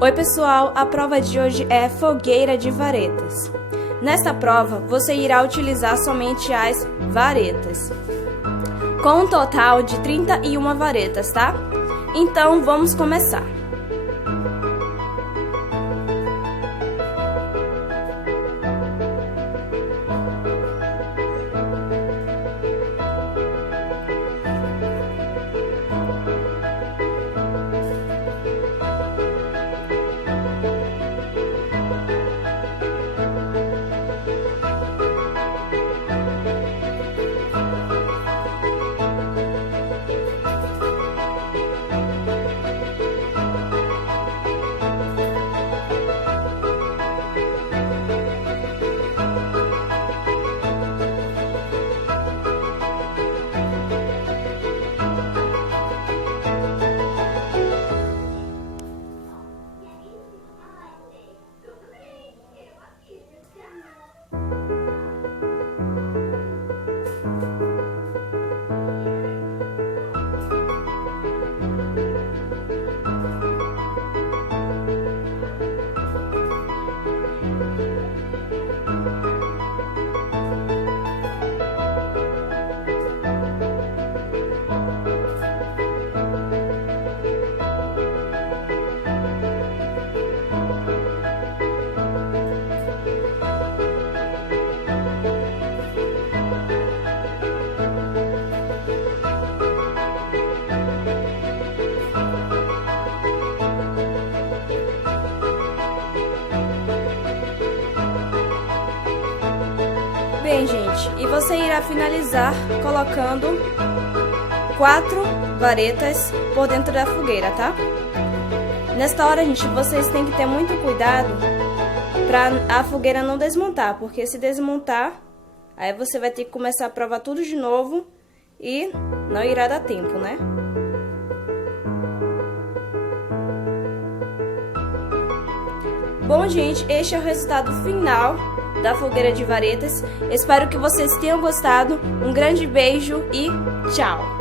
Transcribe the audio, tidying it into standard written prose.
Oi pessoal, a prova de hoje é fogueira de varetas. Nesta prova, você irá utilizar somente as varetas, com um total de 31 varetas, tá? Então, vamos começar. Bem, gente, e você irá finalizar colocando 4 varetas por dentro da fogueira, tá? Nesta hora, gente, vocês têm que ter muito cuidado para a fogueira não desmontar, porque se desmontar, aí você vai ter que começar a provar tudo de novo e não irá dar tempo, né? Bom, gente, este é o resultado final da fogueira de varetas. Espero que vocês tenham gostado. Um grande beijo e tchau!